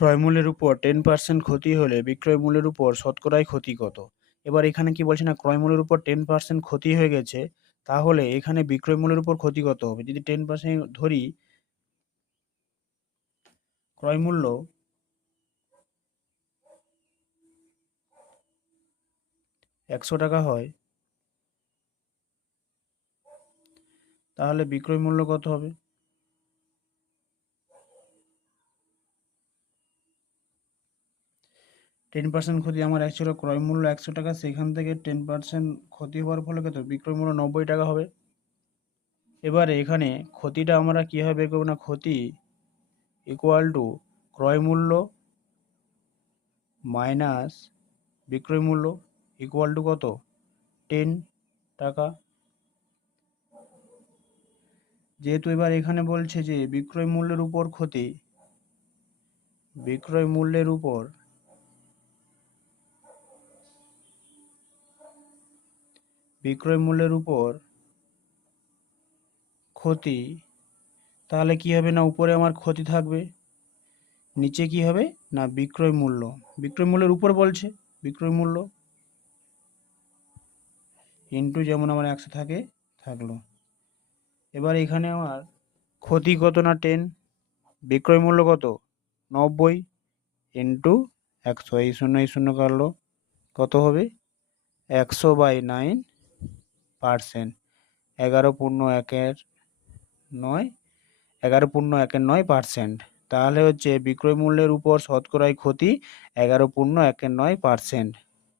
ক্রয় মূল্যের উপর 10% ক্ষতি হলে বিক্রয় মূল্যের উপর শতকরায় ক্ষতি কত? এবার এখানে কি বলছে না, ক্রয় মূল্যের উপর 10% ক্ষতি হয়ে গেছে, তাহলে এখানে বিক্রয় মূল্যের উপর ক্ষতি কত হবে? যদি 10% ধরি, ক্রয় মূল্য 100 টাকা হয়, তাহলে বিক্রয় মূল্য কত হবে? টেন পার্সেন্ট ক্ষতি, আমার অ্যাকচুয়ালি ক্রয় মূল্য 100 টাকা, সেখান থেকে 10% ক্ষতি হওয়ার ফলে কত বিক্রয় মূল্য 90 টাকা হবে। এবারে এখানে ক্ষতিটা আমরা কীভাবে বের করবো না, ক্ষতি ইকুয়াল টু ক্রয় মূল্য মাইনাস বিক্রয় মূল্য ইকুয়াল টু কত, 10 টাকা। যেহেতু এবার এখানে বলছে যে বিক্রয় মূল্যের উপর ক্ষতি, বিক্রয় মূল্যের উপর ক্ষতি, তাহলে কি হবে না, উপরে আমার ক্ষতি থাকবে, নিচে কি হবে না বিক্রয় মূল্য, বিক্রয় মূল্যের উপর বলছে বিক্রয় মূল্য ইন্টু যেমন আমার 100 থাকে থাকলো। এবার এখানে আমার ক্ষতি কত না 10, বিক্রয় মূল্য কত 90, ইন্টু 100, এই শূন্য কাটলো, কত হবে 100/9%, 11.1 11.9%। তাহলে হচ্ছে বিক্রয় মূল্যের উপর শতকরায় ক্ষতি 11.9%।